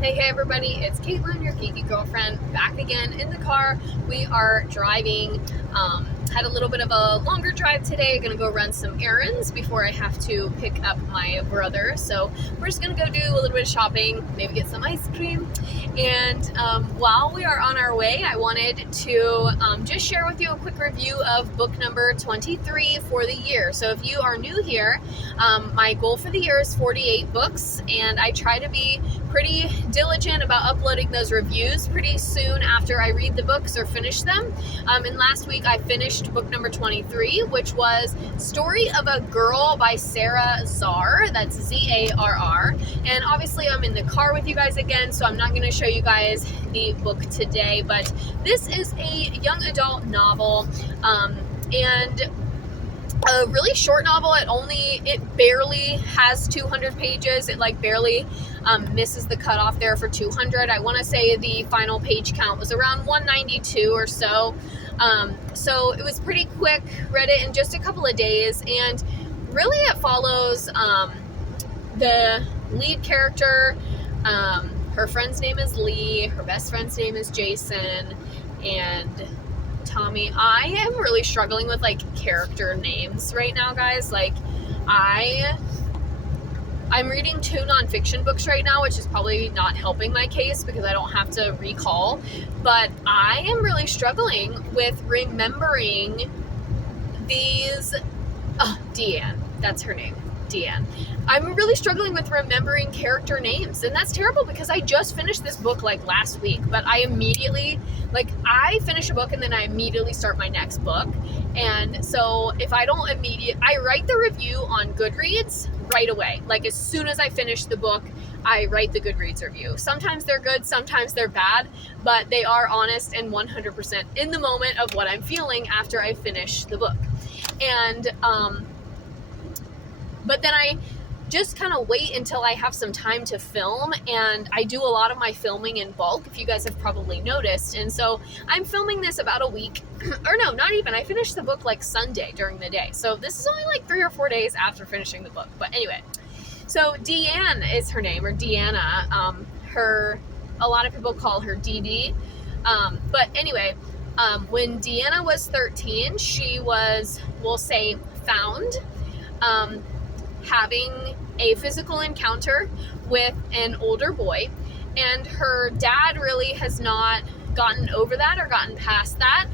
Hey everybody, it's Caitlin, your geeky girlfriend, back again in the car. We are driving, had a little bit of a longer drive today, gonna go run some errands before I have to pick up my brother. So we're just gonna go do a little bit of shopping, maybe get some ice cream. And while we are on our way, I wanted to just share with you a quick review of book number 23 for the year. So if you are new here, my goal for the year is 48 books, and I try to be pretty diligent about uploading those reviews pretty soon after I read the books or finish them. And last week I finished book number 23, which was Story of a Girl by Sara Zarr. That's Z-A-R-R. And obviously I'm in the car with you guys again, so I'm not going to show you guys the book today, but this is a young adult novel, and a really short novel. It barely has 200 pages. It barely misses the cutoff there for 200. I want to say the final page count was around 192 or so. So it was pretty quick. Read it in just a couple of days, and really it follows the lead character. Her friend's name is Lee. Her best friend's name is Jason, and Tommy. I am really struggling with character names right now, guys. I'm reading 2 nonfiction books right now, which is probably not helping my case because I don't have to recall, but I am really struggling with remembering these. Deanne, that's her name. Deanne. I'm really struggling with remembering character names, and that's terrible because I just finished this book last week, but I immediately I finish a book and then I immediately start my next book. And so if I don't I write the review on Goodreads right away. As soon as I finish the book, I write the Goodreads review. Sometimes they're good, sometimes they're bad, but they are honest and 100% in the moment of what I'm feeling after I finish the book. And but then I just kind of wait until I have some time to film, and I do a lot of my filming in bulk, if you guys have probably noticed. And so I'm filming this about a week, or no, not even. I finished the book Sunday during the day. So this is only 3 or 4 days after finishing the book. But anyway, so Deanne is her name, or Deanna. A lot of people call her Dee Dee. But anyway, when Deanna was 13, she was, we'll say, found having a physical encounter with an older boy, and her dad really has not gotten over that or gotten past that.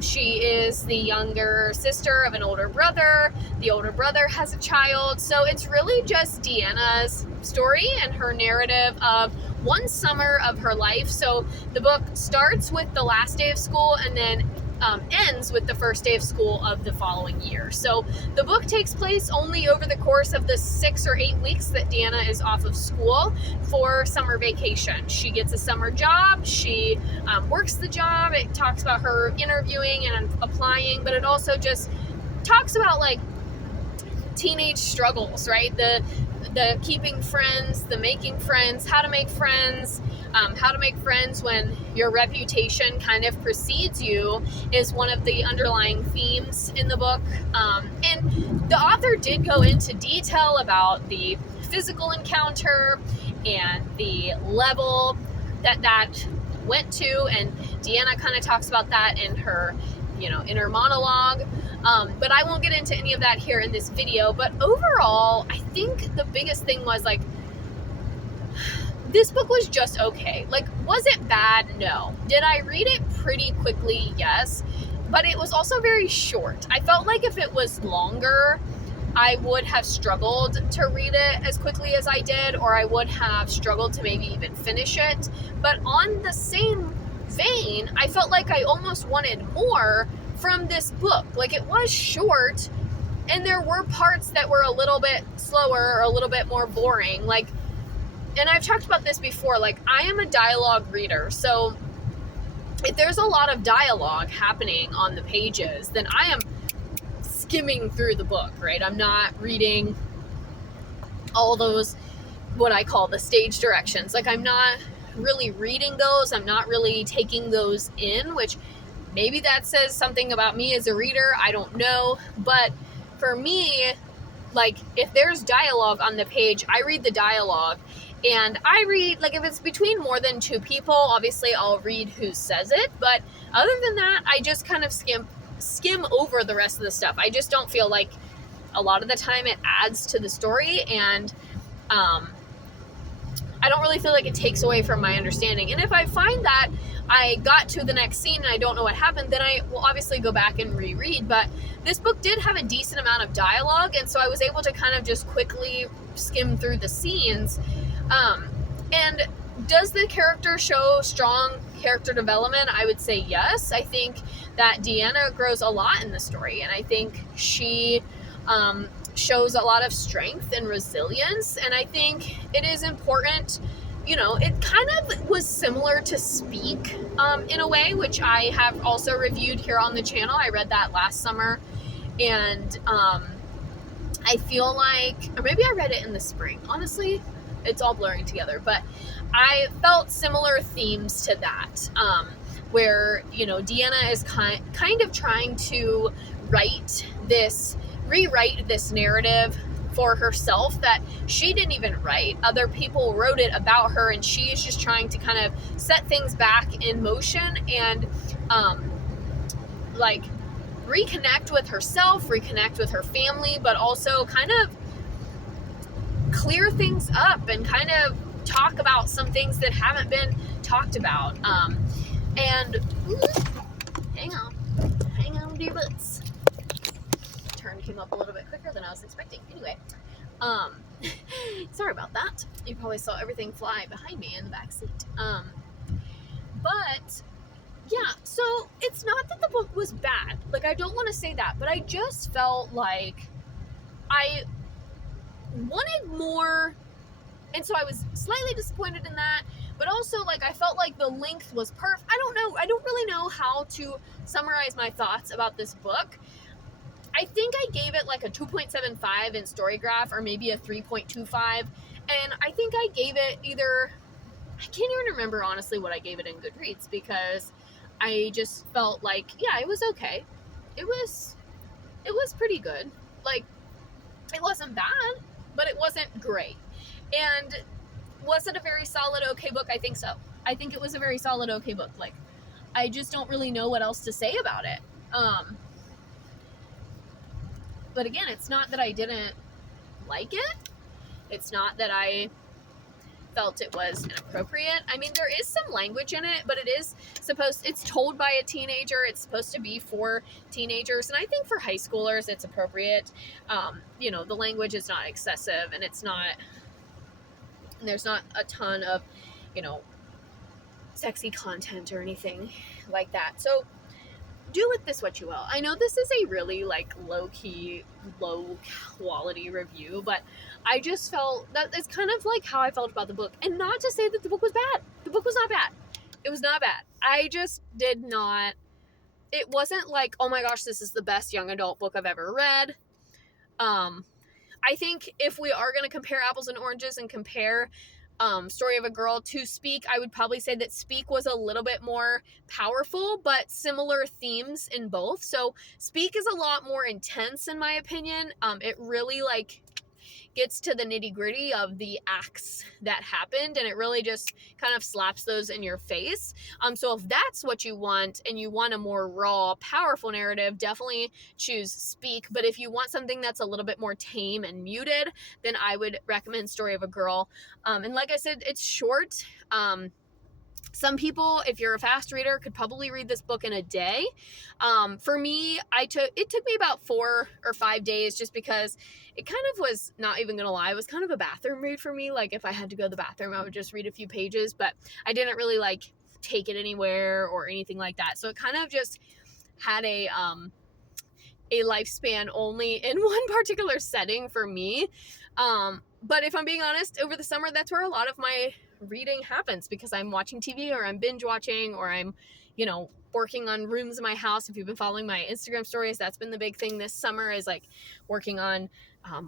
She is the younger sister of an older brother. The older brother has a child, so it's really just Deanna's story and her narrative of one summer of her life. So the book starts with the last day of school and then ends with the first day of school of the following year. So the book takes place only over the course of the 6 or 8 weeks that Deanna is off of school for summer vacation. She gets a summer job. She works the job. It talks about her interviewing and applying, but it also just talks about teenage struggles, right? The keeping friends, the making friends, how to make friends, when your reputation kind of precedes you is one of the underlying themes in the book. And the author did go into detail about the physical encounter and the level that went to, and Deanna kind of talks about that in her inner monologue. But I won't get into any of that here in this video. But overall, I think the biggest thing was this book was just okay. Was it bad? No. Did I read it pretty quickly? Yes. But it was also very short. I felt like if it was longer, I would have struggled to read it as quickly as I did, or I would have struggled to maybe even finish it. But on the same vein, I felt like I almost wanted more from this book. It was short, and there were parts that were a little bit slower or a little bit more boring. And I've talked about this before, I am a dialogue reader, so if there's a lot of dialogue happening on the pages, then I am skimming through the book, right? I'm not reading all those, what I call the stage directions. I'm not really reading those. I'm not really taking those in, which maybe that says something about me as a reader. I don't know. But for me, if there's dialogue on the page, I read the dialogue, And I read, like, if it's between more than two people, obviously I'll read who says it. But other than that, I just kind of skim over the rest of the stuff. I just don't feel like a lot of the time it adds to the story, and I don't really feel like it takes away from my understanding. And if I find that I got to the next scene and I don't know what happened, then I will obviously go back and reread. But this book did have a decent amount of dialogue, and so I was able to kind of just quickly skim through the scenes. And does the character show strong character development? I would say yes. I think that Deanna grows a lot in the story, and I think she shows a lot of strength and resilience, and I think it is important. It kind of was similar to Speak in a way, which I have also reviewed here on the channel. I read that last summer, and I feel like, or maybe I read it in the spring. Honestly, it's all blurring together, but I felt similar themes to that, where, Deanna is kind of trying to rewrite this narrative for herself that she didn't even write. Other people wrote it about her, and she is just trying to kind of set things back in motion and like reconnect with herself, reconnect with her family, but also kind of clear things up and kind of talk about some things that haven't been talked about. And hang on, dear butts. Turn came up a little bit quicker than I was expecting. Anyway, sorry about that. You probably saw everything fly behind me in the back seat. But yeah, so it's not that the book was bad. Like, I don't want to say that, but I just felt like I wanted more, and so I was slightly disappointed in that. But also, like, I felt like the length was perfect. I don't know. I don't really know how to summarize my thoughts about this book. I think I gave it like a 2.75 in Storygraph, or maybe a 3.25. And I think I gave it I can't even remember honestly what I gave it in Goodreads, because I just felt like, yeah, it was okay. It was pretty good. Like, it wasn't bad, but it wasn't great. And was it a very solid, okay book? I think so. I think it was a very solid, okay book. Like, I just don't really know what else to say about it. But again, it's not that I didn't like it. It's not that I felt it was inappropriate. I mean, there is some language in it, but it's told by a teenager. It's supposed to be for teenagers. And I think for high schoolers, it's appropriate. The language is not excessive, and there's not a ton of, sexy content or anything like that. So do with this what you will. I know this is a really like low-key, low-quality review, but I just felt that it's kind of like how I felt about the book. And not to say that the book was bad. The book was not bad. It was not bad. I just did not, it wasn't like, oh my gosh, this is the best young adult book I've ever read. I think if we are going to compare apples and oranges and compare Story of a Girl to Speak, I would probably say that Speak was a little bit more powerful, but similar themes in both. So Speak is a lot more intense in my opinion. It really gets to the nitty-gritty of the acts that happened, and it really just kind of slaps those in your face. So if that's what you want, and you want a more raw, powerful narrative, definitely choose Speak. But if you want something that's a little bit more tame and muted, then I would recommend Story of a Girl. And like I said, it's short. Some people, if you're a fast reader, could probably read this book in a day. For me, it took me about 4 or 5 days, just because it kind of was, not even gonna lie, it was kind of a bathroom read for me. Like, if I had to go to the bathroom, I would just read a few pages, but I didn't really take it anywhere or anything like that. So it kind of just had a lifespan only in one particular setting for me. But if I'm being honest, over the summer, that's where a lot of my reading happens, because I'm watching TV, or I'm binge watching, or I'm, working on rooms in my house. If you've been following my Instagram stories, that's been the big thing this summer, is working on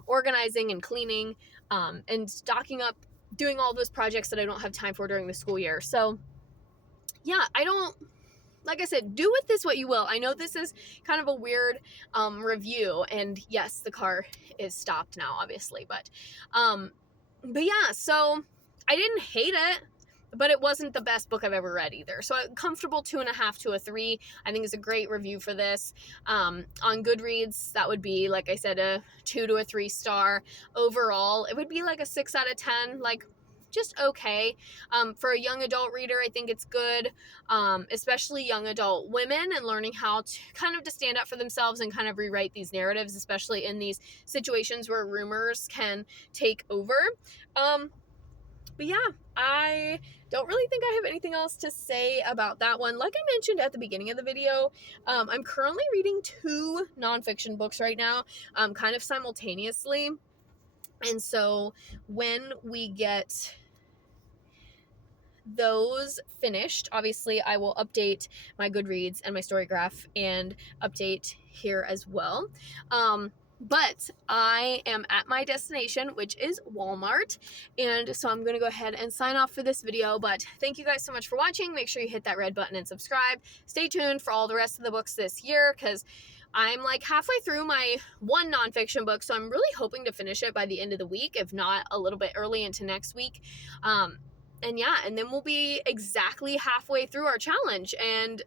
organizing and cleaning, and stocking up, doing all those projects that I don't have time for during the school year. So yeah, like I said, do with this what you will. I know this is kind of a weird review, and yes, the car is stopped now, obviously, but yeah, so I didn't hate it, but it wasn't the best book I've ever read either. So a comfortable 2.5 to a 3, I think is a great review for this. On Goodreads, that would be, like I said, a 2 to a 3 star. Overall, it would be like a 6 out of 10, like just okay. For a young adult reader, I think it's good, especially young adult women, and learning how to kind of to stand up for themselves and kind of rewrite these narratives, especially in these situations where rumors can take over. But yeah, I don't really think I have anything else to say about that one. Like I mentioned at the beginning of the video, I'm currently reading 2 nonfiction books right now, kind of simultaneously. And so when we get those finished, obviously I will update my Goodreads and my Storygraph and update here as well. But I am at my destination, which is Walmart, and so I'm going to go ahead and sign off for this video. But thank you guys so much for watching. Make sure you hit that red button and subscribe. Stay tuned for all the rest of the books this year, because I'm like halfway through my 1 nonfiction book, so I'm really hoping to finish it by the end of the week, if not a little bit early into next week. And yeah, and then we'll be exactly halfway through our challenge, and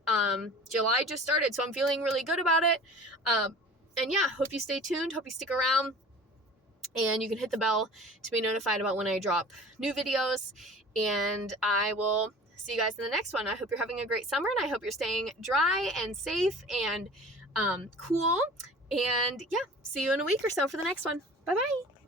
July just started, so I'm feeling really good about it. And yeah, hope you stay tuned, hope you stick around, and you can hit the bell to be notified about when I drop new videos, and I will see you guys in the next one. I hope you're having a great summer, and I hope you're staying dry and safe and cool, and yeah, see you in a week or so for the next one. Bye-bye.